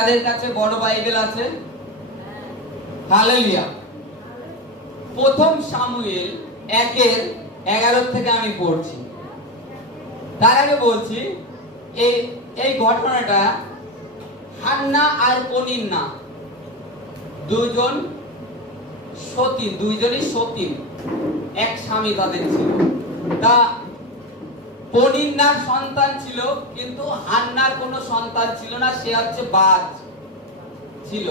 তাদের কাছে বড় বাইবেল আছে? হালেলুয়া। প্রথম সামুয়েল 1:11 থেকে আমি পড়ছি। তার আগে বলছি এই ঘটনাটা হান্না আর পনিন্না দুইজনই সতীন, এক স্বামী তাদের ছিল। তা পনিন্নার সন্তান ছিল, কিন্তু হান্নার কোনো সন্তান ছিল না, সে হচ্ছে বাজ ছিল।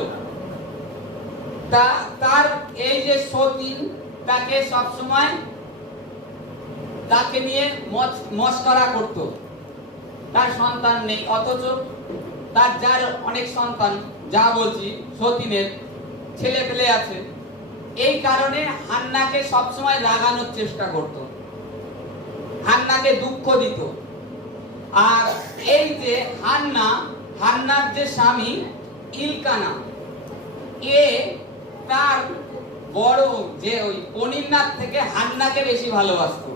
তার এই যে সতীন, তাকে সবসময় তাকে নিয়ে মস্করা করত। তার সন্তান নেই, অথচ তার যার অনেক সন্তান, যা বলছি সতীনের ছেলে পেলে আছে। এই কারণে হান্নাকে সবসময় রাগানোর চেষ্টা করত, হান্নাকে দুঃখ দিত। আর এই যে হান্নার যে স্বামী ইলকানা, তার বড় যে ওই পনিন্নার থেকে হান্নাকে বেশি ভালোবাসতো।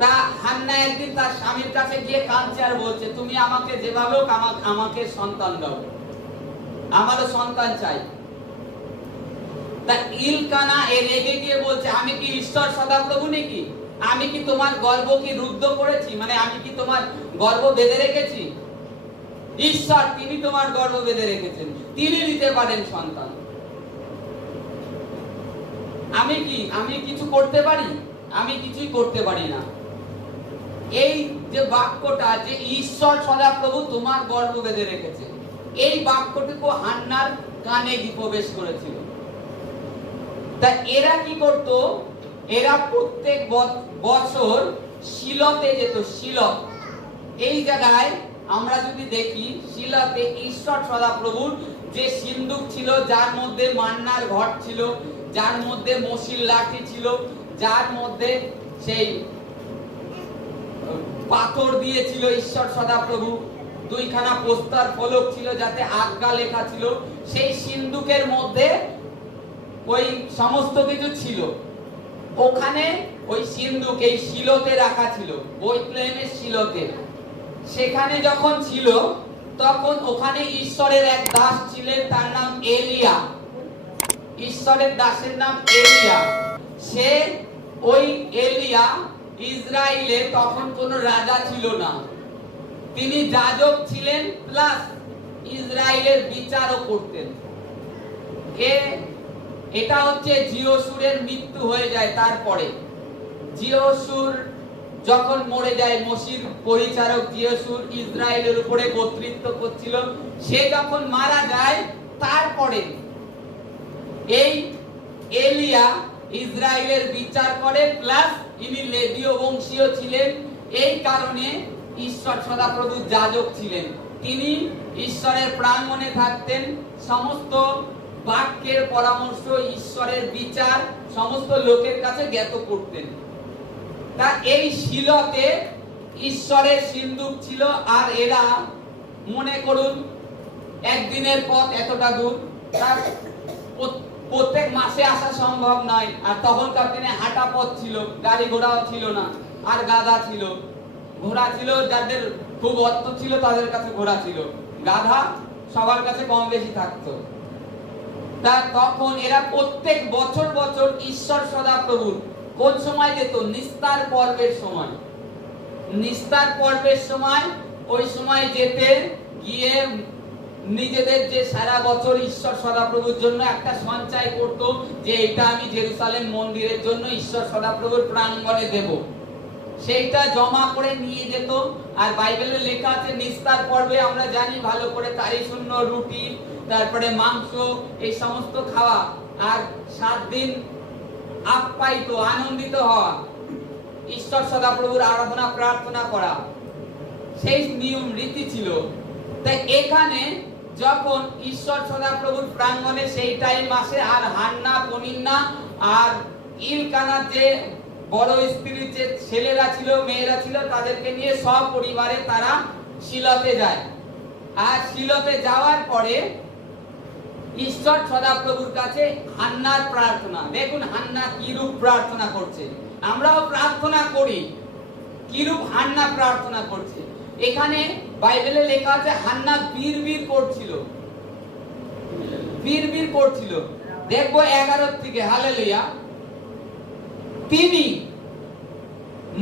তা হান্না একদিন তার স্বামীর কাছে গিয়ে কাঁদছে আর বলছে, তুমি আমাকে যেভাবে হোক আমাকে সন্তান দাও, আমারও সন্তান চাই। তা ইলকানা রেগে গিয়ে বলছে, আমি কি ঈশ্বর সদাপ্রভু নাকি? আমি কি তোমার গর্ভ কি রুদ্ধ করেছি? মানে আমি কি তোমার গর্ভ বেঁধে রেখেছি? ঈশ্বর তিনি তোমার গর্ভ বেঁধে রেখেছেন, তিনি দিতে পারেন সন্তান। আমি কিছু করতে পারি? আমি কিছুই করতে পারি না। এই যে বাক্যটা, যে ঈশ্বর সদাপ্রভু তোমার গর্ভ বেঁধে রেখেছে, এই বাক্যটুকু হান্নার কানে প্রবেশ করেছিল। তা এরা কি করত? এরা প্রত্যেক বছর শিলতে যেত। শিলত, এই জায়গায় আমরা যদি দেখি, শিলতে ঈশ্বর সদাপ্রভুর যে সিন্দুক ছিল, যার মধ্যে মান্নার ঘট ছিল, যার মধ্যে মসির লাঠি ছিল, যার মধ্যে সেই পাথর দিয়েছিল ঈশ্বর সদাপ্রভু, দুইখানা পোস্টার ফলক ছিল যাতে আজ্ঞা লেখা ছিল, সেই সিন্দুকের মধ্যে ওই সমস্ত কিছু ছিল। ওখানে ওই সিন্দুক এই শিলতে রাখা ছিল, বৈতলেহেমের শিলতে। সেখানে যখন ছিল, তখন ওখানে ঈশ্বরের এক দাস ছিলেন, তার নাম এলিয়া। ঈশ্বরের দাসের নাম এলিয়া। ওই এলিয়া, ইসরায়েলে তখন কোনো রাজা ছিল না, তিনি যাজক ছিলেন, প্লাস ইসরায়েলের বিচারও করতেন। এটা হচ্ছে জিওসুরের মৃত্যু হয়ে যায়। তারপরে জিওসুর যখন মরে যায়, মসির পরিচারক জিওসুর ইসরায়েলের উপরে কর্তৃত্ব করছিল, সে যখন মারা যায়, তারপরে এই এলিয়া ইসরায়েলের বিচার করে, প্লাস ইনি লেবীয় বংশীয় ছিলেন। এই কারণে ঈশ্বর সদাপ্রভুর যাজক ছিলেন। তিনি ঈশ্বরের প্রাঙ্গণে থাকতেন, সমস্ত বাক্যের পরামর্শ, ঈশ্বরের বিচার সমস্ত লোকের কাছে জ্ঞাত করতেন। তা এই শিলতে ঈশ্বরের সিন্দুক ছিল। আর এরা, মনে করুন, একদিনের পথ এতটা দূর, তার প্রত্যেক মাসে আসা সম্ভব নয়। আর তখনকার দিনে হাঁটা পথ ছিল, গাড়ি ঘোড়াও ছিল না। আর গাধা ছিল, ঘোড়া ছিল, যাদের খুব অর্থ ছিল তাদের কাছে ঘোড়া ছিল, গাধা সবার কাছে কম বেশি থাকতো। তা তখন এরা প্রত্যেক বছর বছর ঈশ্বর সদাপ্রভুর কোন সময় যেত? নিস্তার পর্বের সময়। নিস্তার পর্বের সময় ওই সময় যেতে গিয়ে নিজেদের যে সারা বছর ঈশ্বর সদাপ্রভুর জন্য একটা সঞ্চয় করত, যে এটা আমি জেরুসালেম মন্দিরের জন্য ঈশ্বর সদাপ্রভুর প্রাঙ্গণে দেব, সেইটা জমা করে নিয়ে যেত। আর বাইবেলে লেখা আছে, নিস্তার পর্বে আমরা জানি ভালো করে, তারি শূন্য রুটি, তারপরে মাংস, এই সমস্ত খাওয়া, আর 7 দিন আপ্যায়িত আনন্দিত হওয়া, ঈশ্বর সদাপ্রভুর আরাধনা প্রার্থনা করা, সেই নিয়ম রীতি ছিল। তাই এখানে যখন ঈশ্বর সদাপ্রভুর প্রাঙ্গণে সেই টাইম আসে, আর হান্না, পনিন্না আর ইলকানার যে বড় স্ত্রীর যে ছেলেরা ছিল, মেয়েরা ছিল, তাদেরকে নিয়ে সব পরিবারে তারা শিলতে যায়। আর শিলতে যাওয়ার পরে ঈশ্বর সদাপ্রভুর কাছে হান্নার প্রার্থনা, দেখুন হান্না কিরূপ প্রার্থনা করছে। আমরাও প্রার্থনা করি, কিরূপ হান্না প্রার্থনা করছে। এখানে বাইবেলে লেখা আছে হান্না বিড়বিড় করছিল। দেখবো 11 থেকে, হালেলুয়া। তিনি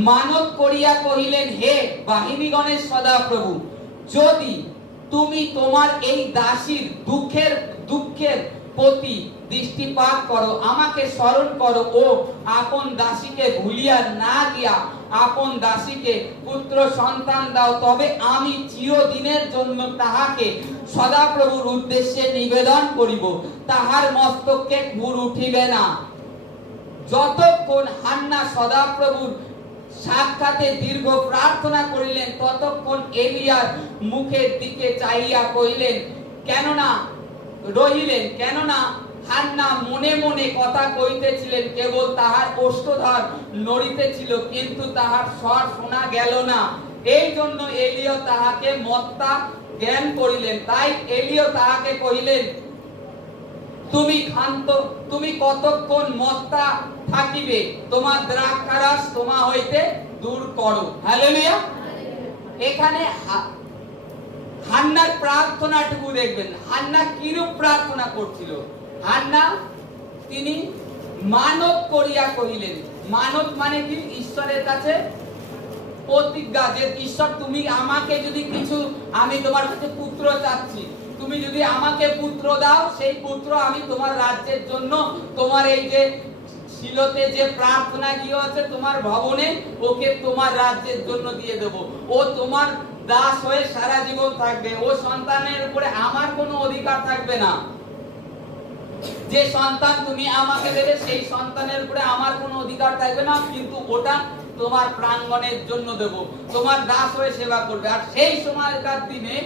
মানত করিয়া কহিলেন, হে বাহিনীগণের সদাপ্রভু, যদি তুমি তোমার এই দাসীর দুঃখের প্রতি দৃষ্টিপাত করো, আমাকে স্মরণ করো ও আপন দাসীকে ভুলিয়া না গিয়া আপন দাসীকে পুত্র সন্তান দাও, তবে আমি চিরদিনের জন্য তাহাকে সদাপ্রভুর উদ্দেশ্যে নিবেদন করিব, তাহার মস্তকে খুর উঠিবে না। যতক্ষণ হান্না সদাপ্রভুর সাক্ষাতে দীর্ঘ প্রার্থনা করিলেন, ততক্ষণ এলিয়ার মুখের দিকে চাইয়া কহিলেন কেননা হান্না মনে মনে কথা কইতেছিলেন, কেবল তাহার ওষ্ঠধর নড়িতেছিল, কিন্তু তাহার স্বর শোনা গেল না। এই জন্য এলিয়া তাহাকে মত্তা জ্ঞান করিলেন। তাই এলিয়া তাহাকে কহিলেন, তুমি কতক্ষণ মত্তা থাকিবে? তোমার দ্রাক্ষারস তোমা হইতে দূর করো। হালেলুয়া। এখানে হান্নার প্রার্থনাটুকু দেখবেন। হান্না কিরূপ প্রার্থনা করছিল? হান্না তিনি মানত করিয়া কহিলেন। মানত মানে কি? ঈশ্বরের কাছে প্রতিজ্ঞা, যে ঈশ্বর তুমি আমাকে যদি কিছু, আমি তোমার কাছে পুত্র চাচ্ছি, তুমি যদি আমাকে পুত্র দাও, সেই পুত্র আমি তোমার রাজ্যের জন্য, তোমার এই যে শিলোতে যে প্রার্থনা গিয়ে আছে তোমার ভবনে, ওকে তোমার রাজ্যের জন্য দিয়ে দেব। ও তোমার দাস হয়ে সারা জীবন থাকবে। ও সন্তানের উপরে আমার কোনো অধিকার থাকবে না। যে সন্তান তুমি আমাকে দেবে, সেই সন্তানের উপরে আমার কোনো অধিকার থাকবে না, কিন্তু ওটা তোমার প্রাঙ্গণের জন্য দেব, তোমার দাস হয়ে সেবা করবে। আর সেই সময়কার দিনে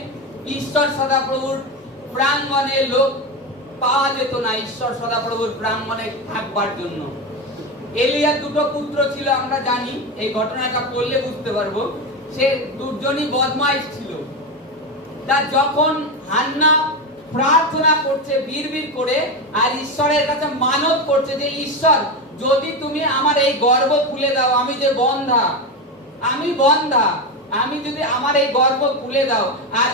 ঈশ্বর সদাপ্রভুর প্রাঙ্গণে লোক পাওয়া যেত না ঈশ্বর সদাপ্রভুর প্রাঙ্গণে থাকবার জন্য। এলিয়ার দুটো পুত্র ছিল, আমরা জানি, এই ঘটনাটা পড়লে বুঝতে পারবো। সে দুজনই বদমাইশ ছিল। তা যখন হান্না প্রার্থনা করছে বিড়বিড় করে, আর ঈশ্বরের কাছে মানত করছে যে ঈশ্বর, যদি তুমি আমার এই গর্ভ খুলে দাও, আমি যে বন্ধা, আমি যদি আমার এই গর্ভ খুলে দাও, আর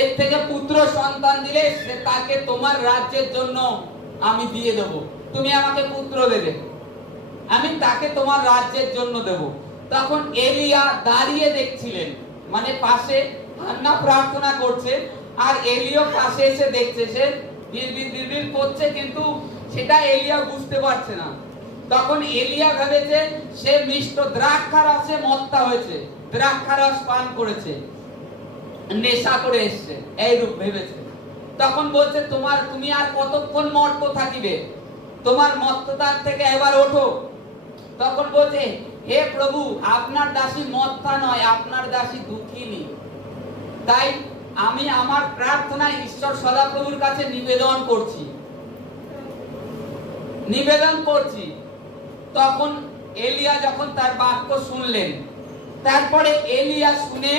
এর থেকে পুত্র সন্তান দিলে তাকে তোমার রাজ্যের জন্য আমি দিয়ে দেব। তুমি আমাকে পুত্র দেবে, আমি তাকে তোমার রাজ্যের জন্য দেব। তখন এলিয়া দাঁড়িয়ে দেখছিলেন, মানে পাশে হান্না প্রার্থনা করছে, আর এলিয়া পাশে এসে দেখছে, সে বিড়বিড় করছে, কিন্তু সেটা এলিয়া বুঝতে পারছে না। তখন এলিয়া ভেবেছে সে মিষ্ট দ্রাক্ষারসে মত্তা হয়েছে, দ্রাক্ষারস পান করেছে, নেশা করে এসছে, এইরূপ ভেবেছে। তখন বলছে, তুমি আর কতক্ষণ মত্ত থাকিবে? তোমার মত্ততার থেকে এবার ওঠো। তখন বলছে, হে প্রভু, আপনার দাসী মত্তা নয়, আপনার দাসী দুঃখিনী। তাই আমি আমার প্রার্থনা ঈশ্বর সদাপ্রভুর কাছে নিবেদন করছি। তখন এলিয়া যখন তার বাক্য শুনলেন, তারপরে এলিয়া শুনে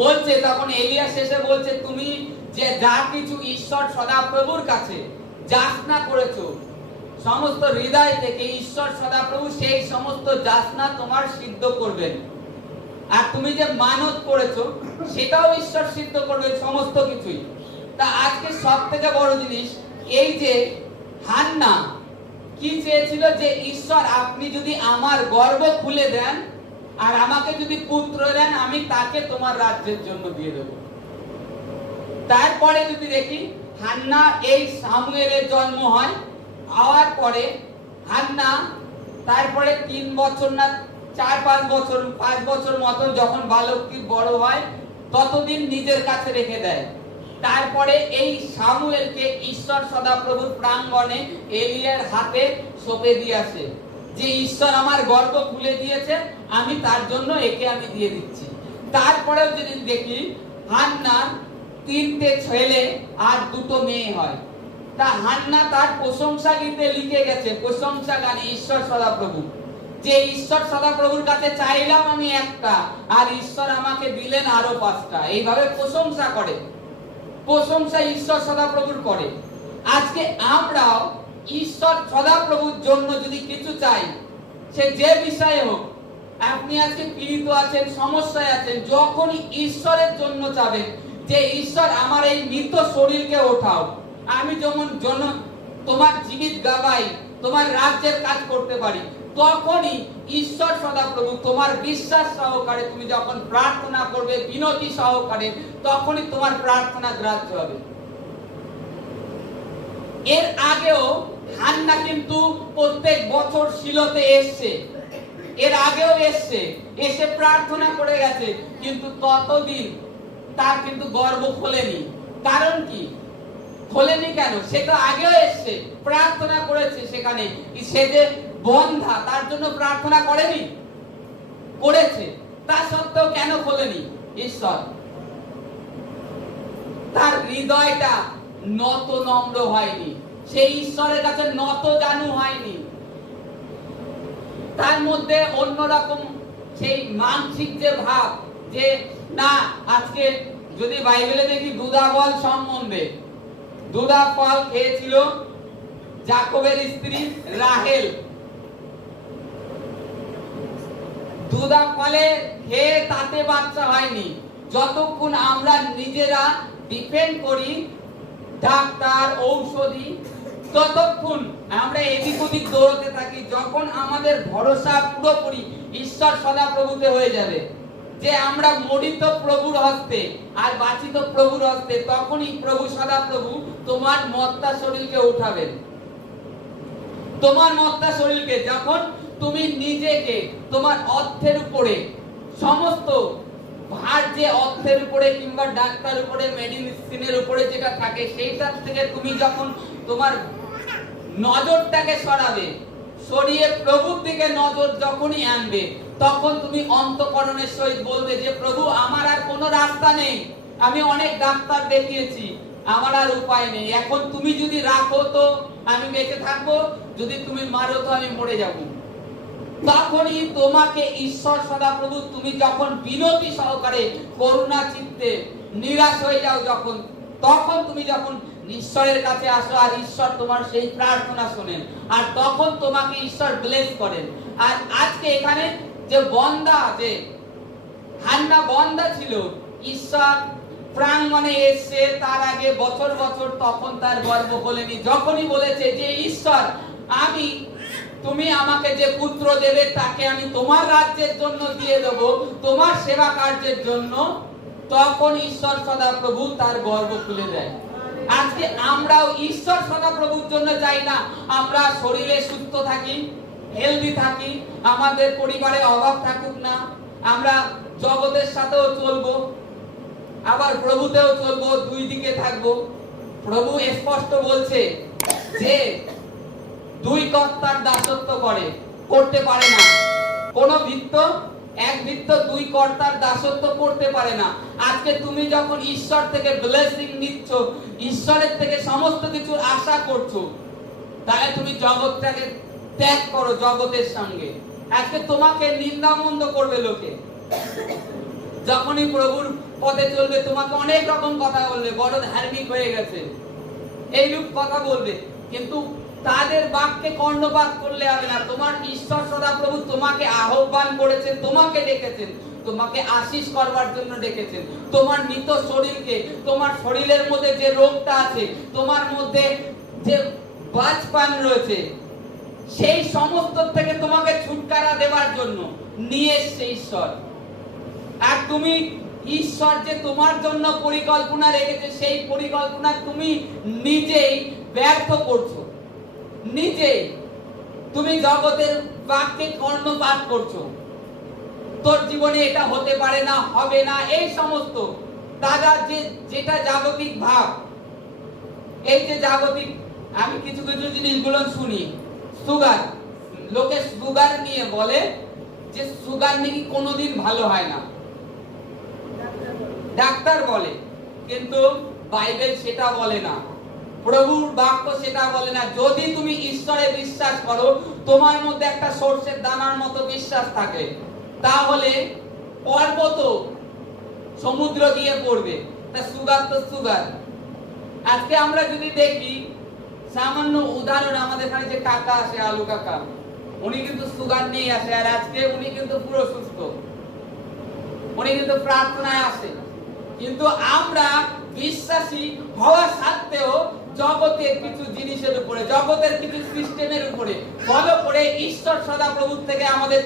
বলছে, তখন এলিয়া শেষে বলছে, তুমি যে যা কিছু ঈশ্বর সদাপ্রভুর কাছে যাচনা করেছো সমস্ত হৃদয় থেকে, ঈশ্বর সদাপ্রভু সেই সমস্ত যাচনা তোমার সিদ্ধ করবেন। আর তুমি যে মানত করেছো সেটাও ঈশ্বর সিদ্ধ করবেন, সমস্ত কিছুই। তা আজকে সব থেকে বড় জিনিস এই যে হান্না কি চেয়েছিল, যে ঈশ্বর আপনি যদি আমার গর্ভ খুলে দেন আর আমাকে যদি পুত্র দেন, আমি তাকে তোমার রাজ্যের জন্য দিয়ে দেব। তারপরে যদি দেখি, হান্না এই সামুয়েলের জন্ম হয়, হওয়ার পরে হান্না তারপরে 3 বছর না 4-5 বছর, 5 বছর মতন যখন বালকটি বড় হয়, ততদিন নিজের কাছে রেখে দেয়। তারপরে এই সামুয়েলকে ঈশ্বর সদাপ্রভুর প্রাঙ্গণে এলিয়ার হাতে সঁপে দিয়ে আসে, যে ঈশ্বর আমার গর্ভ খুলে দিয়েছে, আমি তার জন্য একে আমি দিয়ে দিচ্ছি। তারপরেও যদি দেখি, হান্নার 3টে ছেলে আর 2টো মেয়ে হয়। তা হান্না তার প্রশংসা গীতে লিখে গেছে, প্রশংসা গানে ঈশ্বর সদাপ্রভু, যে ঈশ্বর সদাপ্রভুর কাছে চাইলাম আমি একটা, আর ঈশ্বর আমাকে দিলেন আরো 5টা। এইভাবে প্রশংসা করে, প্রশংসা ঈশ্বর সদাপ্রভুর করে। আজকে আমরাও ঈশ্বর সদাপ্রভুর জন্য যদি কিছু চাই, সে যে বিষয়ে হোক, আপনি আজকে পীড়িত আছেন, সমস্যায় আছেন, যখনই ঈশ্বরের জন্য চাবেন যে ঈশ্বর আমার এই মৃত শরীরকে ওঠাও, আমি যেমন তোমার জীবিত গাবাই তোমার রাজ্যের কাজ করতে পারি, তখনই ঈশ্বর সদাপ্রভু তোমার বিশ্বাস সহকারে তুমি যখন প্রার্থনা করবে বিনতি সহকারে, তখনই তোমার প্রার্থনা গ্রাহ্য হবে। এর আগেও হান্না কিন্তু প্রত্যেক বছর শিলোতে এসছে, এর আগেও এসছে, এসে প্রার্থনা করে গেছে, কিন্তু ততদিন তার কিন্তু গর্ভ খোলেনি। কারণ কি খোলেনি কেন? সে তো আগেও এসছে, প্রার্থনা করেছে, সেখানে সে যে বন্ধা তার জন্য প্রার্থনা করেনি, করেছে, তা সত্ত্বেও কেন খোলেনি? ঈশ্বর তার হৃদয়টা নত নম্র হয়নি, সেই ঈশ্বরের কাছে নত জানু হয়নি, তার মধ্যে অন্যরকম সেই মানসিক যে ভাব যে না, আজকে যদি বাইবেলে দেখি দুধা সম্বন্ধে, দুধা ফল খেয়েছিল যাকবের স্ত্রী রাহেল, দুধা ফলে খেয়ে তাতে বাচ্চা হয়নি। যতক্ষণ আমরা নিজেরা ডিপেন্ড করি ডাক্তার ঔষধি, ততক্ষণ আমরা এদিক ওদিক দৌড়তে থাকি। যখন আমাদের ভরসা পুরোপুরি ঈশ্বর সদাপ্রভুতে হয়ে যাবে, যে আমরা মরিত প্রভুর হস্তে আর বাঁচিত প্রভুর হস্তে, তখনই প্রভু সদাপ্রভু তোমার মত্তা শরীরকে উঠাবেন। তোমার মত্তা শরীরকে যখন তুমি নিজেকে তোমার অর্থের উপরে, সমস্ত ভার যে অর্থের উপরে কিংবা ডাক্তার উপরে মেডিসিনের উপরে যেটা থাকে, সেইটার থেকে তুমি যখন তোমার নজরটাকে সরাবে, সরিয়ে প্রভুর দিকে নজর যখনই আনবে, তখন তুমি অন্তঃকরণের সহিত বলবে যে প্রভু আমার আর কোনো রাস্তা নেই, আমি অনেক ডাক্তার দেখিয়েছি, আমার আর উপায় নেই, এখন তুমি যদি রাখো তো আমি বেঁচে থাকবো, যদি তুমি মারো তো আমি মরে যাব। তখনই তোমাকে ঈশ্বর সদাপ্রভু, তুমি যখন বিনতি সহকারে করুণা চিত্তে নিরাশ হয়ে যাও, যখন তখন তুমি যখন ঈশ্বরের কাছে আসো আর ঈশ্বর তোমার সেই প্রার্থনা শোনেন, আর তখন তোমাকে ঈশ্বর ব্লেস করেন। আর আজকে এখানে যে বন্দা, যে হান্না বন্দা ছিল, ঈশ্বর প্রাঙ্গণে এসে তার আগে বছর বছর তখন তার গর্ভ খোলেনি। যখনই বলেছে যে ঈশ্বর আমি, তুমি আমাকে যে পুত্র দেবে তাকে আমি তোমার রাজ্যের জন্য দিয়ে দেব, তোমার সেবা কার্যের জন্য, তখন ঈশ্বর সদাপ্রভু তার গর্ভ খুলে দেয়। আজকে আমরাও ঈশ্বর সদাপ্রভুর জন্য চাই না আমরা শরীরে সুস্থ থাকি, হেলদি থাকি, আমাদের পরিবারে অভাব থাকুক না, আমরা জগতের সাথেও চলবো আবার প্রভুতেও চলবো, দুই দিকে থাকবো। প্রভু স্পষ্ট বলছে যে দুই কর্তার দাসত্ব করতে পারে না কোন ভৃত্য, এক ভৃত্য দুই কর্তার দাসত্ব করতে পারে না। আজকে তুমি যখন ঈশ্বর থেকে ব্লেসিং নিচ্ছ, ঈশ্বরের থেকে সমস্ত কিছুর আশা করছো, তাহলে তুমি জগৎটাকে ত্যাগ করো জগতের সঙ্গে। আজকে তোমাকে নিন্দামন্দ করবে লোকে, যখনই প্রভুর পথে চলবে তোমাকে অনেক রকম কথা বলবে, বড় ধার্মিক হয়ে গেছে, এইরূপ কথা বলবে, কিন্তু তাদের বাক্যে কর্ণপাত করলে হবে না। তোমার ঈশ্বর সদাপ্রভু তোমাকে আহ্বান করেছেন, তোমাকে ডেকেছেন, তোমাকে আশীষ করবার জন্য ডেকেছেন। তোমার মৃত শরীরকে, তোমার শরীরের মধ্যে যে রোগটা আছে, তোমার মধ্যে যে বাজপান রয়েছে, সেই সমস্ত থেকে তোমাকে ছুটকারা দেওয়ার জন্য নিয়ে এসেছে ঈশ্বর। আর তুমি ঈশ্বর যে তোমার জন্য পরিকল্পনা রেখেছে, সেই পরিকল্পনা তুমি নিজেই ব্যর্থ করছো, নিজেই তুমি জগতের বাক্যে কর্ণপাত করছো। তোর জীবনে এটা হতে পারে না, হবে না, এই সমস্ত দাদা যেটা জাগতিক ভাব, এই যে জাগতিক, আমি কিছু কিছু জিনিসগুলো শুনি, সুগার, লোকে সুগার নিয়ে বলে যে সুগার নাকি কোনোদিন ভালো হয় না, ডাক্তার বলে, কিন্তু বাইবেল সেটা বলে না, প্রভুর বাক্য সেটা বলে না। যদি তুমি ঈশ্বরে বিশ্বাস করো, তোমার মধ্যে একটা সরষের দানার মতো বিশ্বাস থাকে, তাহলে পর্বত সমুদ্র দিয়ে পড়বে। তা সুগার তো সুগার। আজকে আমরা যদি দেখি, সামান্য উদাহরণ, আমাদের এখানে যে কাকা আসে, আলু কাকা, উনি কিন্তু সুগার নিয়ে আসে, আর আজকে উনি কিন্তু পুরো সুস্থ, উনি কিন্তু প্রার্থনায় আসে। কিন্তু আমরা বিশ্বাসী হওয়া সত্ত্বেও জগতের কিছু জিনিসের উপরে, জগতের কিছু সিস্টেমের উপরে ফলো করে ঈশ্বর সদাপ্রভুর থেকে আমাদের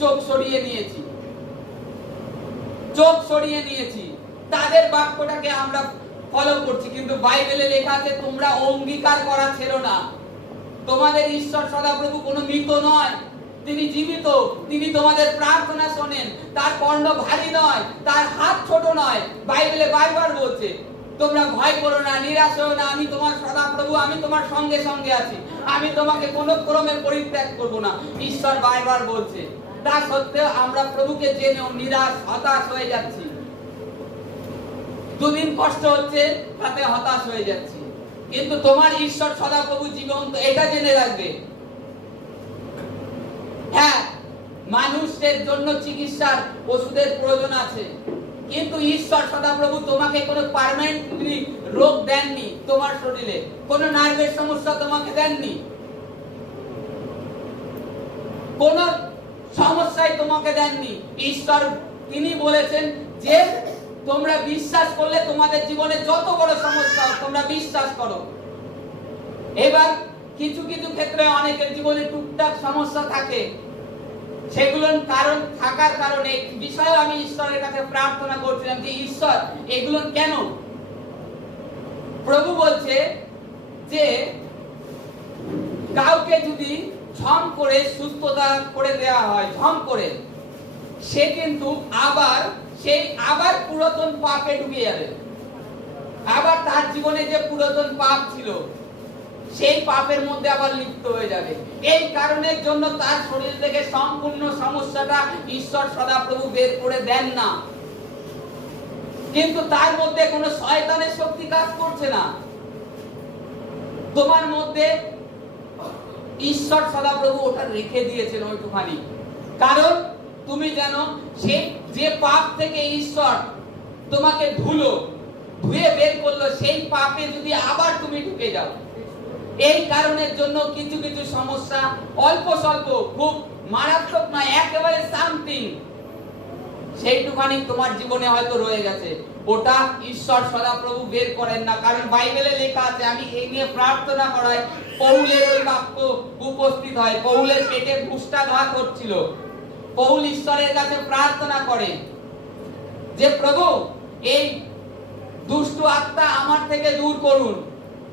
চোখ সরিয়ে নিয়েছি, চোখ সরিয়ে নিয়েছি। তাদের বাক্যটাকে আমরা ফলো করছি, কিন্তু বাইবেলে লেখা আছে তোমরা অঙ্গীকার করা ছিল না। তোমাদের ঈশ্বর সদাপ্রভু কোনো মৃত নয়, তিনি জীবিত, তিনি তোমাদের প্রার্থনা শোনেন। তার কর্ণ ভারী নয়, তার হাত ছোট নয়। বাইবেলে বারবার বলছে তোমরা ভয় করো না, নিরাশ হও না, আমি তোমার সদাপ্রভু, আমি তোমার সঙ্গে সঙ্গে আছি, আমি তোমাকে কোনো ক্রমে পরিত্যাগ করব না। ঈশ্বর বারবার বলছে। তা সত্ত্বেও আমরা প্রভুকে জেনেও নিরাশ, হতাশ হয়ে যাচ্ছি। দুদিন কষ্ট হচ্ছে, তাতে হতাশ হয়ে যাচ্ছি। কিন্তু তোমার ঈশ্বর সদাপ্রভু জীবন্ত, এটা জেনে রাখবে। হ্যাঁ, মানুষের জন্য চিকিৎসার ওষুধের প্রয়োজন আছে, কিন্তু ঈশ্বর সদাপ্রভু তোমাকে কোনো পার্মানেন্টলি রোগ দেননি। তোমার শরীরে কোনো নার্ভের সমস্যা তোমাকে দেননি, কোন সমস্যায় তোমাকে দেননি। ঈশ্বর তিনি বলেছেন যে তোমরা বিশ্বাস করলে তোমাদের জীবনে যত বড় সমস্যা তোমরা বিশ্বাস করো। এবার কিছু কিছু ক্ষেত্রে অনেকের জীবনে টুকটাক সমস্যা থাকে, সেগুলোর কারণ থাকার কারণে বিষয়ে আমি ঈশ্বরের কাছে প্রার্থনা করছিলাম যে ঈশ্বর এগুলো কেন। প্রভু বলছে যে কাউকে যদি ঝম করে সুস্থতা করে দেওয়া হয়, ঝম করে, সে কিন্তু আবার পুরাতন পাপে ডুবে যাবে। আবার তার জীবনে যে পুরাতন পাপ ছিল সেই পাপের মধ্যে আবার লিপ্ত হয়ে যাবে। এই কারণের জন্য তার শরীর থেকে সম্পূর্ণ সমস্যাটা ঈশ্বর সদাপ্রভু বের করে দেন না, কিন্তু তার মধ্যে কোনো শয়তানের শক্তি কাজ করছে না। তোমার মধ্যে ঈশ্বর সদাপ্রভু ওটা রেখে দিয়েছেন ওইটুখানি, কারণ তুমি জানো সেই যে পাপ থেকে ঈশ্বর তোমাকে ধুয়ে বের করলো, সেই পাপে যদি আবার তুমি ঢুকে যাও, এই কারণের জন্য কিছু কিছু সমস্যা অল্প স্বল্প, খুব মারাত্মক নয়, একেবারে সামথিং, সেইটুখানি তোমার জীবনে হয়তো রয়ে গেছে। ওটা ঈশ্বর সদাপ্রভু বের করেন না, কারণ বাইবেলে লেখা আছে, আমি এই নিয়ে প্রার্থনা করাই, পৌলের ওই বাক্য উপস্থিত হয়। পৌলের পেটে কুষ্ঠাঘাত হচ্ছিল, পৌল ঈশ্বরের কাছে প্রার্থনা করে যে প্রভু এই দুষ্ট আত্মা আমার থেকে দূর করুন।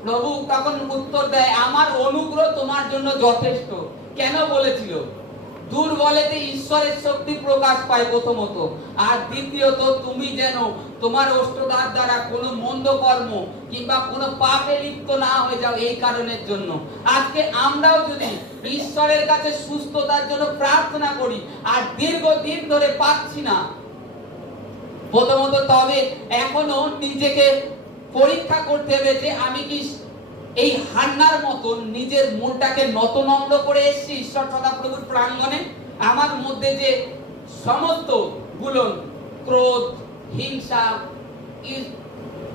প্রভু তখন উত্তর দেয়, আমার অনুগ্রহ তোমার জন্য যথেষ্ট। কেন বলেছিল? দুর্বলেতে ঈশ্বরের শক্তি প্রকাশ পায় প্রথমত, আর দ্বিতীয়ত তুমি যেন তোমার ওষ্ঠদার দ্বারা কোনো মন্দ কর্ম কিংবা কোনো পাপে লিপ্ত না হয়ে যাও। এই কারণের জন্য আজকে আমরাও যদি ঈশ্বরের কাছে সুস্থতার জন্য প্রার্থনা করি আর দীর্ঘদিন ধরে পাচ্ছি না, প্রথমত তবে এখনো নিজেকে পরীক্ষা করতে হবে যে আমি কি এই হান্নার মতন নিজের মনটাকে নতনম্র করে এসেছি ঈশ্বর সদাপ্রভুর প্রাঙ্গণে। আমার মধ্যে যে সমস্ত গুলো, ক্রোধ, হিংসা,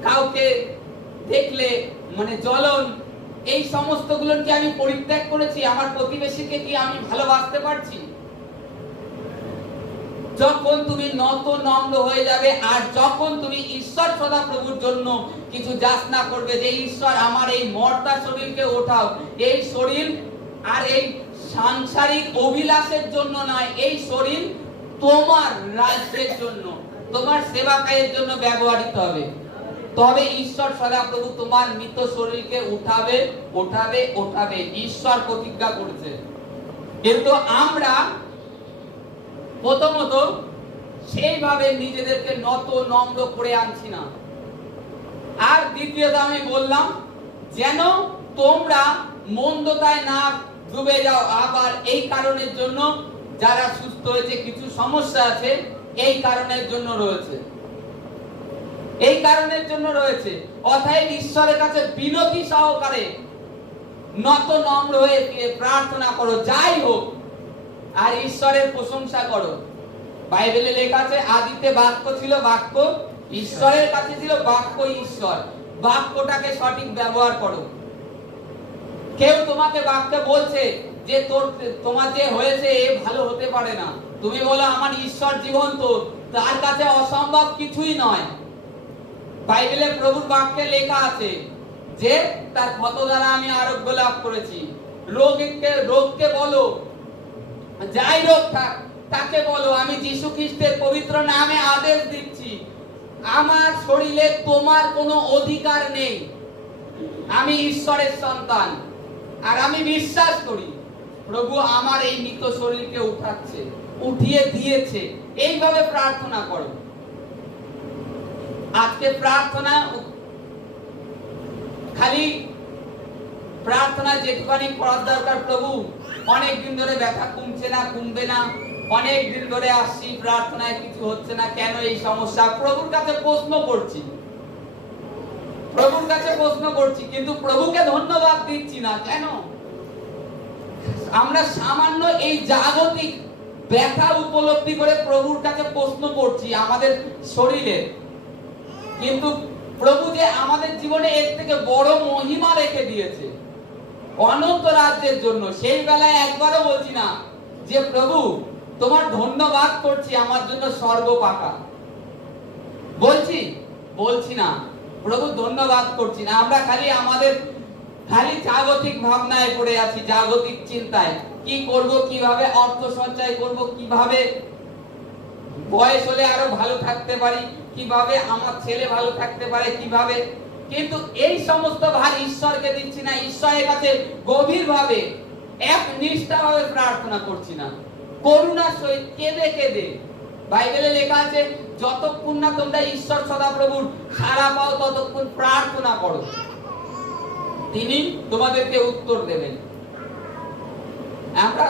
কাউকে দেখলে মানে জ্বলন, এই সমস্ত গুলো কি আমি পরিত্যাগ করেছি? আমার প্রতিবেশীকে কি আমি ভালোবাসতে পারছি? যখন তুমি নত নম্র হয়ে যাবে আর যখন তুমি ঈশ্বর সদাপ্রভুর জন্য কিছু যাচনা করবে যে ঈশ্বর আমার এই মর্তা শরীরকে ওঠাও, এই শরীর আর এই সাংসারিক অভিলাষের জন্য নয়, এই শরীর তোমার রাজ্যের জন্য, তোমার সেবা কাজের জন্য ব্যবহৃত হবে, তবে ঈশ্বর সদাপ্রভু তোমার মৃত শরীরকে উঠাবে উঠাবে উঠাবে। ঈশ্বর প্রতিজ্ঞা করেছে। কিন্তু আমরা প্রথমত সেইভাবে নিজেদেরকে নত নম্র করে আনছি না। আর দ্বিতীয়ত আমি বললাম যেন তোমরা মন্দতায় না ডুবে যাও। আবার এই কারণের জন্য যারা সুস্থ হয়েছে, কিছু সমস্যা আছে, এই কারণের জন্য রয়েছে, এই কারণের জন্য রয়েছে। অতএব ঈশ্বরের কাছে বিনতি সহকারে নত নম্র হয়ে প্রার্থনা করো, যাই হোক, আর ঈশ্বরের প্রশংসা করো। বাইবেলে লেখা আছে আদিতে বাক্য ছিল, বাক্য ঈশ্বরের কাছে ছিল, বাক্য ঈশ্বর। বাক্যটাকে সঠিক ব্যবহার করো। কেউ তোমাকে বাক্য বলছে যে তোমার যে হয়েছে এ ভালো হতে পারে না, তুমি বলো আমার ঈশ্বর জীবন্ত, তার কাছে অসম্ভব কিছুই নয়। বাইবেলে প্রভুর বাক্যে লেখা আছে যে তার ক্ষত দ্বারা আমি আরোগ্য লাভ করেছি। রোগকে বলো, যাই রোগ থাক তাকে বলো, আমি যীশু খ্রিস্টের পবিত্র নামে আদেশ দিচ্ছি, আমার শরীরে তোমার কোনো অধিকার নেই। আমি ঈশ্বরের সন্তান, আর আমি বিশ্বাস করি প্রভু আমার এই মৃত শরীরকে উঠাচ্ছে, উঠিয়ে দিয়েছে। এইভাবে প্রার্থনা করো। আজকে প্রার্থনা খালি প্রার্থনা যেটুখানি করার দরকার, প্রভু অনেক দিন ধরে ব্যথা কমছে না, কমবে না, অনেক দিন ধরে আসছি প্রার্থনায় কিছু হচ্ছে না, কেন এই সমস্যা? প্রভুর কাছে প্রশ্ন করছি, প্রভুর কাছে প্রশ্ন করছি, কিন্তু প্রভুকে ধন্যবাদ দিচ্ছি না। কেন? আমরা সামান্য এই জাগতিক ব্যথা উপলব্ধি করে প্রভুর কাছে প্রশ্ন করছি আমাদের শরীরে, কিন্তু প্রভু যে আমাদের জীবনে এর থেকে বড় মহিমা রেখে দিয়েছে অনন্ত রাজ্যের জন্য, সেই বেলায় একবারও বলছি না যে প্রভু তোমার ধন্যবাদ করছি আমার জন্য স্বর্গ পাকা। বলছি না প্রভু ধন্যবাদ করছি না। আমরা খালি জাগতিক ভাবনায় পড়ে আছি, জাগতিক চিন্তায়, কি করব, কিভাবে অর্থ সঞ্চয় করব, কিভাবে বয়স হলে আরো ভালো থাকতে পারি, কিভাবে আমার ছেলে ভালো থাকতে পারে, কিভাবে। কিন্তু এই সমস্ত ভার ঈশ্বরকে দিচ্ছি না, ঈশ্বরের কাছে গভীরভাবে একনিষ্ঠভাবে প্রার্থনা করছি না, করুণার সহিত কেঁদে কেঁদে। বাইবেলে লেখা আছে যতক্ষণ না তোমরা ঈশ্বর সদাপ্রভুর সাড়া পাও ততক্ষণ প্রার্থনা করো, তিনি তোমাদেরকে উত্তর দেবেন। আমরা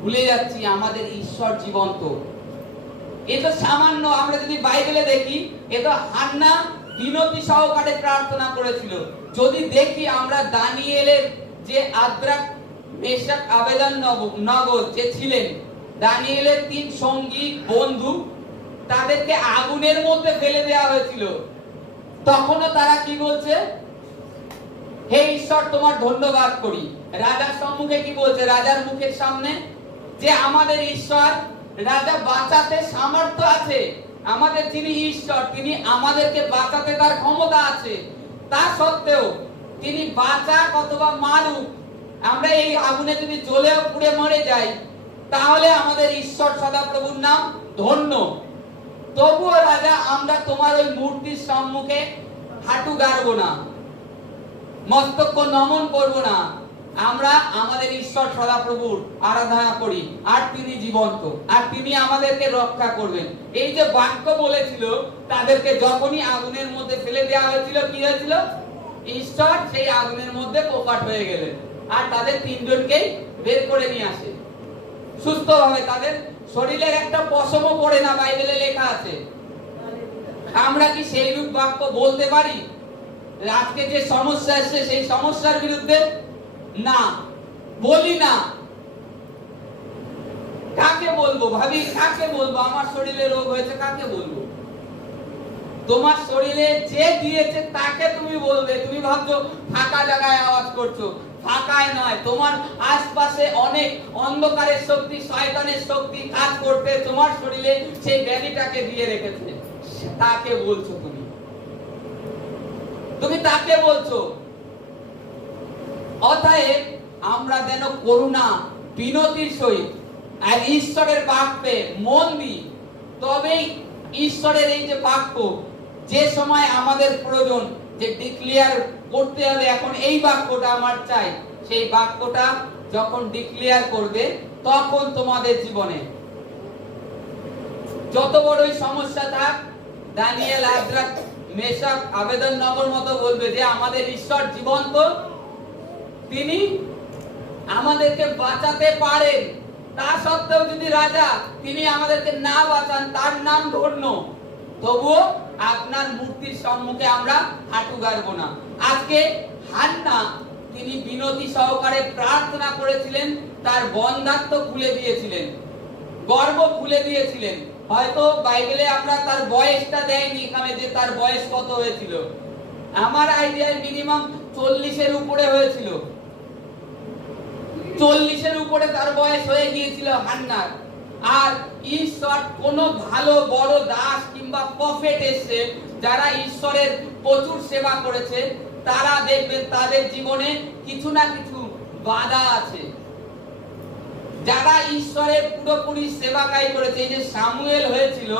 ভুলে যাচ্ছি আমাদের ঈশ্বর জীবন্ত। এ তো সামান্য, আমরা যদি বাইবেলে দেখি এ তো হান্না বিনতি সহকারে প্রার্থনা করেছিল। যদি দেখি আমরা দানিয়েলের যে আদ্রাক মেশাক আবেদনগর যে ছিলেন, দানিয়েলের 3 সঙ্গী বন্ধু, তাদেরকে আগুনের মধ্যে ফেলে দেওয়া হয়েছিল, তখনও তারা কি বলছে? হে ঈশ্বর তোমার ধন্যবাদ করি। রাজার সম্মুখে কি বলছে? রাজার মুখের সামনে যে আমাদের ঈশ্বর, রাজা বাঁচাতে সামর্থ্য আছে, আমাদের যিনি ঈশ্বর তিনি আমাদেরকে বাঁচাতে তার ক্ষমতা আছে, তা সত্ত্বেও তিনি বাঁচাক অথবা মারুক, আমরা এই আগুনে যদি জ্বলেও পুড়ে মরে যাই, তাহলে আমাদের ঈশ্বর সদাপ্রভুর নাম ধন্য। তবুও রাজা আমরা তোমার ওই মূর্তির সম্মুখে হাঁটু গাড়বো না, মস্তক নমন করব না, আমরা আমাদের ঈশ্বর সদাপ্রভুর আরাধনা করি, আর তিনি জীবন্ত, আর তিনি আমাদেরকে রক্ষা করবেন। এই যে বাক্য বলেছিল, তাদেরকে যখনই আগুনের মধ্যে ফেলে দেওয়া হয়েছিল, কি হয়েছিল? ঈশ্বর সেই আগুনের মধ্যে প্রকট হয়ে গেলেন, আর তাদের 3 জনকেই বের করে নিয়ে আসে সুস্থভাবে। তাদের শরীরে একটা পশমও পড়ে না, বাইবেলে লেখা আছে। আমরা কি সেই রূপ বাক্য বলতে পারি? আজকে যে সমস্যা এসেছে সেই সমস্যার বিরুদ্ধে না, বলি না। কাকে বলবো? ভাবি কাকে বলবো? আমার শরীরে রোগ হয়েছে, কাকে বলবো? তোমার শরীরে যে দিয়েছে তাকে তুমি বলবে। তুমি ভাবছো ফাঁকা জায়গায় আওয়াজ করছো, ফাঁকায় নয়, তোমার আশপাশে অনেক অন্ধকারের শক্তি, শয়তানের শক্তি কাজ করতে তোমার শরীরে সেই ব্যাধিটাকে দিয়ে রেখেছে, তাকে বলছো তুমি তাকে বলছো। অতএব আমরা যেন করুণা বিনতির সহিত আর ঈশ্বরের বাক্যে মন দিই, তবেই ঈশ্বরের এই যে বাক্য, যে সময় আমাদের প্রয়োজন যে ডিক্লেয়ার করতে হবে, এখন এই বাক্যটা আমার চাই, সেই বাক্যটা যখন ডিক্লেয়ার করবে, তখন তোমাদের জীবনে যত বড়ই সমস্যা থাক, দানিয়েল, আদ্রাক, মেশাক, আবেদনগর মতো বলবে যে আমাদের ঈশ্বর জীবন্ত, তিনি আমাদেরকে বাঁচাতে পারেন। তা সত্ত্বেও যদি রাজা তিনি আমাদেরকে না বাঁচান, তার নাম ধন্য, তবুও আপনার মূর্তির সম্মুখে আমরা হাঁটু গাড়বো না। আজকে হান্না তিনি বিনতি সহকারে প্রার্থনা করেছিলেন, তার বন্ধাত্ব খুলে দিয়েছিলেন, গর্ব খুলে দিয়েছিলেন। হয়তো বাইবেলে আমরা তার বয়সটা দেয়নি এখানে, যে তার বয়স কত হয়েছিল। আমার আইডিয়ায় মিনিমাম 40-এর উপরে হয়েছিল। 40-এর উপরে তার বয়স হয়ে গিয়েছিল হান্নার। আর ঈশ্বর কোন ভালো বড় দাস কিংবা প্রফেট এসে যারা ঈশ্বরের প্রচুর সেবা করেছে, তারা দেখবেন তাদের জীবনে কিছু না কিছু বাধা আছে। যারা ঈশ্বরের পুরোপুরি সেবাকাই করেছে, এই যে সামুয়েল হয়েছিল,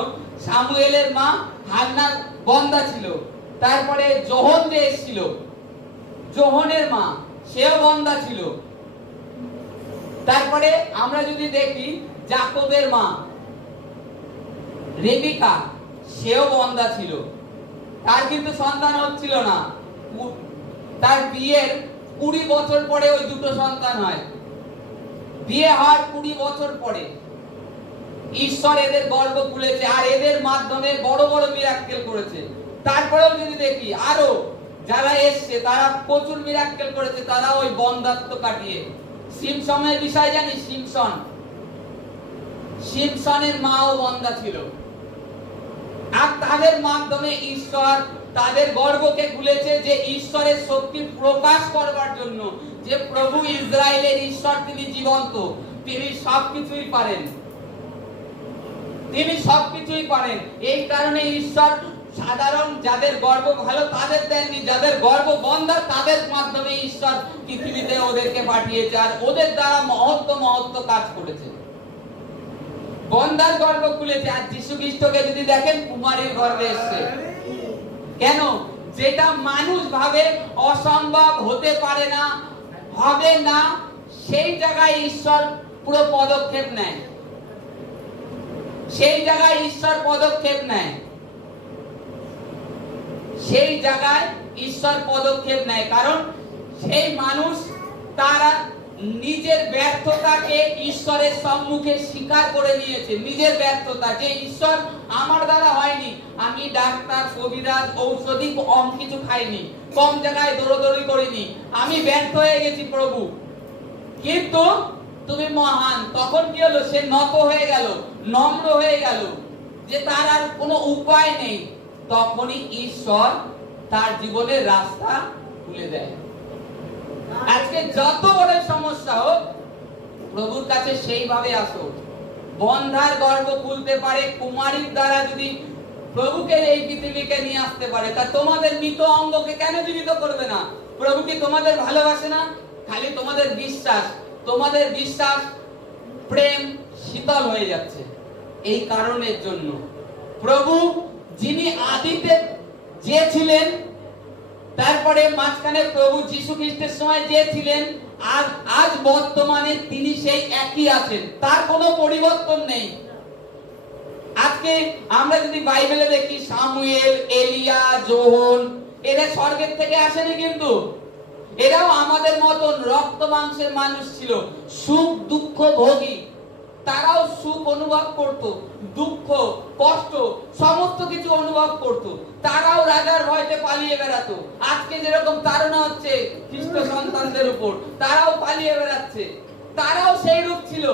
সামুয়েলের মা হান্নার বন্দা ছিল। তারপরে যোহন যে এসেছিল, যোহনের মা সেও বন্দা ছিল। তারপরে আমরা যদি দেখি যাকবের মা রেবেকা, সেও বন্দা ছিল। তার কিন্তু সন্তান হচ্ছিল না। তার বিয়ের 20 বছর পরে ওই দুটো সন্তান হয়। বিয়ে হওয়ার 20 বছর পরে ঈশ্বর এদের গর্ভ খুলেছে, আর এদের মাধ্যমে বড় বড় মিরাক্কেল করেছে। তারপরেও যদি দেখি আরো যারা এসছে তারা প্রচুর মিরাক্কেল করেছে, তারা ওই বন্দাত্ব কাটিয়ে। সিমসনের বিষয় জানি, সিমসনের মাও বন্দা ছিল। আর তাদের মাধ্যমে ঈশ্বর তাদের গর্ভকে খুলেছে, যে ঈশ্বরের শক্তি প্রকাশ করবার জন্য, যে প্রভু ইসরায়েলের ঈশ্বর তিনি জীবন্ত, তিনি সবকিছুই পারেন, তিনি সবকিছুই পারেন। এই কারণে ঈশ্বর সাধারণ যাদের গর্ভ ভালো তাদের দেননি, যাদের গর্ভ বন্ধা তাদের মাধ্যমে ঈশ্বর পৃথিবীতে ওদেরকে পাঠিয়েছে, আর ওদের দ্বারা মহত্ব কাজ করেছে। বন্দার গর্ভ খুলেছে। আর যীশু খ্রিস্টকে যদি দেখেন, কুমারীর গর্ভে এসেছে। কেন? যেটা মানুষ ভাবে অসম্ভব, হতে পারে না, হবে না, সেই জায়গায় ঈশ্বর পুরো পদক্ষেপ নেয়। সেই জায়গায় ঈশ্বর পদক্ষেপ নেয়। সেই জায়গায় ঈশ্বর পদক্ষেপ নেয়। কারণ সেই মানুষ তারা নিজের ব্যর্থতাকে ঈশ্বরের সম্মুখে স্বীকার করে নিয়েছে। নিজের ব্যর্থতা, যে ঈশ্বর আমার দ্বারা হয়নি, আমি ডাক্তার, কবিরাজ, ঔষধি কম কিছু খাইনি, কম জায়গায় দৌড়দৌড়ি করিনি, আমি ব্যর্থ হয়ে গেছি প্রভু, কিন্তু তুমি মহান। তখন কি হলো? সে নত হয়ে গেল, নম্র হয়ে গেল, যে তার আর কোনো উপায় নেই। তখনই ঈশ্বর তার জীবনের রাস্তা খুলে দেয়। আজকে যত বড় সমস্যা হোক, প্রভুর কাছে সেইভাবে আসো। বন্ধার গর্ভ খুলতে পারে কুমারীর দ্বারা, যদি প্রভুকে এই পৃথিবীকে নিয়ে আসতে পারে, তা তোমাদের মৃত অঙ্গকে কেন জীবিত করবে না? প্রভু কি তোমাদের ভালোবাসে না? খালি তোমাদের বিশ্বাস প্রেম শীতল হয়ে যাচ্ছে এই কারণের জন্য। প্রভু যিনি আদিতে যে ছিলেন, তারপরে মাঝখানে প্রভু যীশু খ্রিস্টের সময় যে ছিলেন, আর আজ বর্তমানে তিনি সেই একই আছেন, তার কোনো পরিবর্তন নেই। আজকে আমরা যদি বাইবেলে দেখি, সামুয়েল, এলিয়া, যোহন, এরা স্বর্গের থেকে আসেনি, কিন্তু এরাও আমাদের মতন রক্ত মাংসের মানুষ ছিল, সুখ দুঃখ ভোগী। তারাও সুখ অনুভব করত, দুঃখ কষ্ট সমস্ত কিছু অনুভব করত। তারাও রাজার ভয়তে পালিয়ে বেড়াতো। আজকে যেরকম তাড়না হচ্ছে খ্রিস্ট সন্তানদের উপর, তারাও পালিয়ে বেড়াচ্ছে, তারাও সেই রূপ ছিল।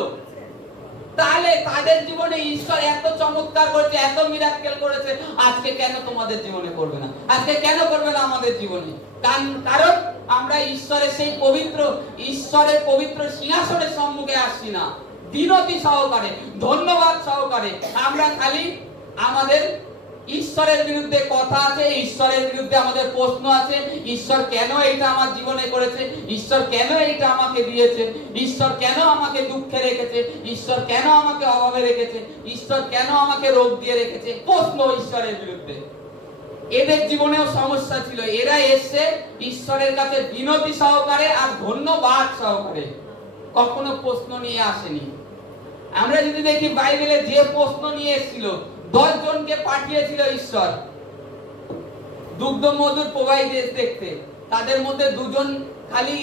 তাহলে তাদের জীবনে ঈশ্বর এত চমৎকার করেছে, এত মিরাক্কেল করেছে, আজকে কেন তোমাদের জীবনে করবে না? আজকে কেন করবে না আমাদের জীবনে? কারণ আমরা ঈশ্বরের সেই ঈশ্বরের পবিত্র সিংহাসনের সম্মুখে আসছি না বিনতি সহকারে, ধন্যবাদ সহকারে। আমরা খালি আমাদের ঈশ্বরের বিরুদ্ধে কথা আছে, ঈশ্বরের বিরুদ্ধে আমাদের প্রশ্ন আছে। ঈশ্বর কেন এইটা আমার জীবনে করেছে? ঈশ্বর কেন এইটা আমাকে দিয়েছে? ঈশ্বর কেন আমাকে দুঃখে রেখেছে? ঈশ্বর কেন আমাকে অভাবে রেখেছে? ঈশ্বর কেন আমাকে রোগ দিয়ে রেখেছে? প্রশ্ন ঈশ্বরের বিরুদ্ধে। এদের জীবনেও সমস্যা ছিল। এরা এসে ঈশ্বরের কাছে বিনতি সহকারে আর ধন্যবাদ সহকারে, কখনো প্রশ্ন নিয়ে আসেনি। আমরা যদি দেখি বাইবেলে যে প্রশ্ন নিয়ে এসেছিল, 10 জনকে পাঠিয়েছিল ঈশ্বর দুগ্ধ মধুর প্রবাহী দেশ দেখতে। তাদের মধ্যে 2 জন খালি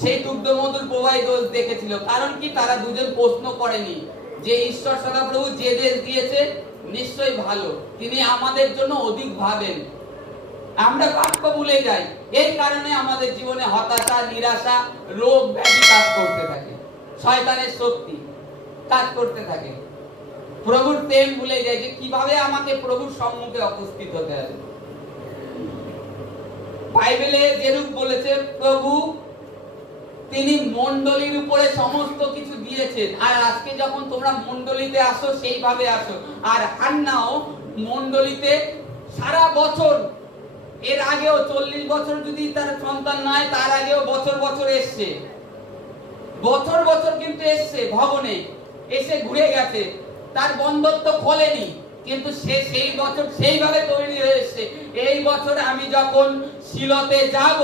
সেই দুগ্ধ মধুর প্রবাহী দেশ দেখেছিল। কারণ কি? তারা 2 জন প্রশ্ন করেনি যে ঈশ্বর সদাপ্রভু যে দেশ দিয়েছে নিশ্চয়ই ভালো, তিনি আমাদের জন্য অধিক ভাবেন। আমরা বাক্য ভুলে যাই, এই কারণে আমাদের জীবনে হতাশা, নিরাশা, রোগ ব্যাধি কাজ করতে থাকে, শয়তানের শক্তি কাজ করতে থাকে। প্রভুর প্রেম ভুলে যায়, যে কিভাবে আমাকে প্রভুর সম্মুখে উপস্থিত হতে হবে। বাইবেলে যেরূপ বলেছে, প্রভু তিনি মণ্ডলীর উপরে সমস্ত কিছু দিয়েছেন। আর আজকে যখন তোমরা মণ্ডলীতে আসো সেইভাবে আসো। আর হান্নাও মণ্ডলীতে সারা বছর, এর আগেও 40 বছর যদি তার সন্তান নয়, তার আগেও বছর বছর এসছে, বছর বছর কিন্তু এসছে ভবনে, এসে ঘুরে গেছে, তার বন্ধত্ব খোলেনি, কিন্তু সে সেই বছর সেইভাবে তৈরি হয়েছে। এই বছর আমি যখন শিলতে যাব,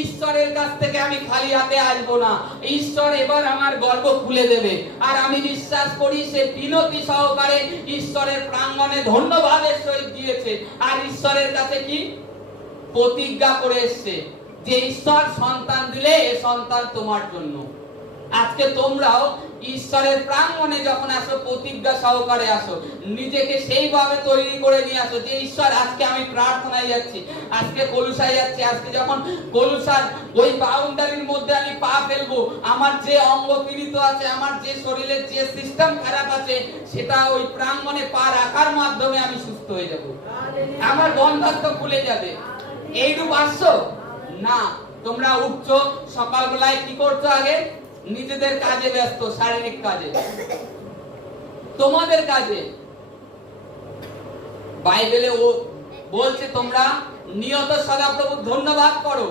ঈশ্বরের কাছ থেকে আমি খালি হাতে আসবো না। ঈশ্বর এবার আমার গর্ব খুলে দেবে। আর আমি বিশ্বাস করি সে বিনতি সহকারে ঈশ্বরের প্রাঙ্গণে ধন্যবাদের সহিত দিয়েছে। আর ঈশ্বরের কাছে কি প্রতিজ্ঞা করে এসেছে যে ঈশ্বর সন্তান দিলে এ সন্তান তোমার জন্য। আজকে তোমরাও ঈশ্বরের প্রাঙ্গণে যখন আসো, প্রতিজ্ঞা সহকারে আসো, নিজেকে সেইভাবে তৈরি করে নিয়ে আসো যে ঈশ্বর আজকে আমি প্রার্থনায় যাচ্ছি, আজকে কলুসায় যাচ্ছি, আজকে যখন কলুসার ওই বাউন্ডারির মধ্যে আমি পা ফেলবো, আমার যে অঙ্গ পীড়িত আছে, আমার যে শরীরের যে সিস্টেম খারাপ আছে, সেটা ওই প্রাঙ্গণে পা রাখার মাধ্যমে আমি সুস্থ হয়ে যাব, আমার বন্ধত্ব খুলে যাবে। এইরূপ আসছো না, তোমরা উঠছো সকালবেলায়, কি করছো? আগে নিজেদের কাজে ব্যস্ত, শারীরিক কাজে, তোমাদের কাজে। বাইবেলে ও বলছে তোমরা নিয়ত সদাপ্রভু ধন্যবাদ করো,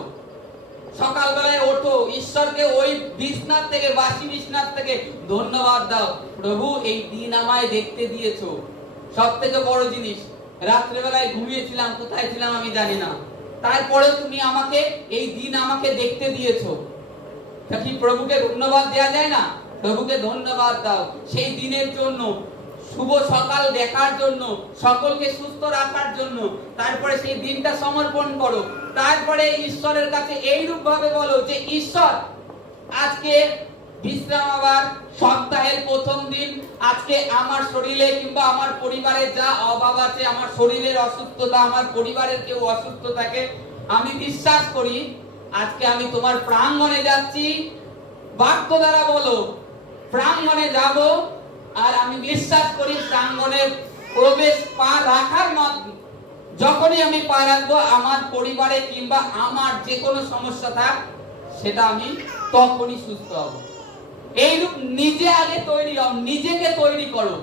সকালবেলায় ওঠো, ঈশ্বরকে ওই বিছনার থেকে, বাসি বিছনার থেকে ধন্যবাদ দাও, প্রভু এই দিন আমায় দেখতে দিয়েছো। সব থেকে বড় জিনিস, রাত্রেবেলায় ঘুমিয়েছিলাম, কোথায় ছিলাম আমি জানি না, তারপরে তুমি আমাকে এই দিন আমাকে দেখতে দিয়েছো। কি প্রভুকে ধন্যবাদ দেয়া যায় না? প্রভুকে ধন্যবাদ দাও সেই দিনের জন্য, শুভ সকাল দেখার জন্য, সকলকে সুস্থ রাখার জন্য। তারপরে সেই দিনটা সমর্পণ করো। তারপরে ঈশ্বরের কাছে এইরূপ ভাবে বলো যে ঈশ্বর আজকে বিশ্রাম, আবার সপ্তাহের প্রথম দিন, আজকে আমার শরীরে কিংবা আমার পরিবারে যা অভাব আছে, আমার শরীরের অসুস্থতা, আমার পরিবারের কেউ অসুস্থ থাকে, আমি বিশ্বাস করি আজকে আমি তোমার প্রাঙ্গণে যাচ্ছি। বাক্য দ্বারা বলো প্রাঙ্গণে যাব, আর আমি বিশ্বাস করি প্রাঙ্গণে প্রবেশ পা রাখার মাধ্যমে, যখনই আমি পা রাখবো, আমার পরিবারে কিংবা আমার যে কোনো সমস্যা থাক, সেটা আমি তখনই সুস্থ হব। এইরূপ নিজে আগে তৈরি হও, নিজেকে তৈরি করো,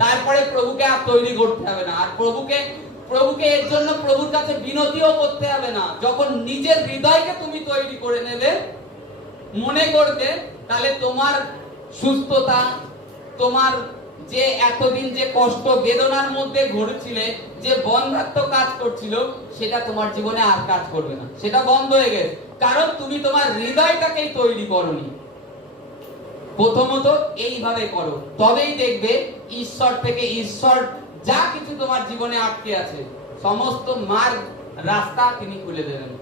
তারপরে প্রভুকে আর তৈরি করতে হবে না। আর প্রভুকে এর জন্য প্রভুর কাছে বিনতিও করতে হবে না। যখন নিজের হৃদয়কে তুমি তৈরি করে নেবে, মনে করবে, তাহলে তোমার সুস্থতা, তোমার যে এতদিন যে কষ্ট বেদনার মধ্যে ঘুরছিলে, যে বন্ধাত্ম কাজ করছিল, সেটা তোমার জীবনে আর কাজ করবে না, সেটা বন্ধ হয়ে গেছে। কারণ তুমি তোমার হৃদয়টাকেই তৈরি করনি। প্রথমত এইভাবে করো, তবেই দেখবে ঈশ্বর থেকে, ঈশ্বর যা কিছু তোমার জীবনে আটকে আছে, সমস্ত মার্গ রাস্তা তিনি খুলে দেবেন।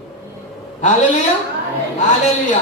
Hallelujah, hallelujah.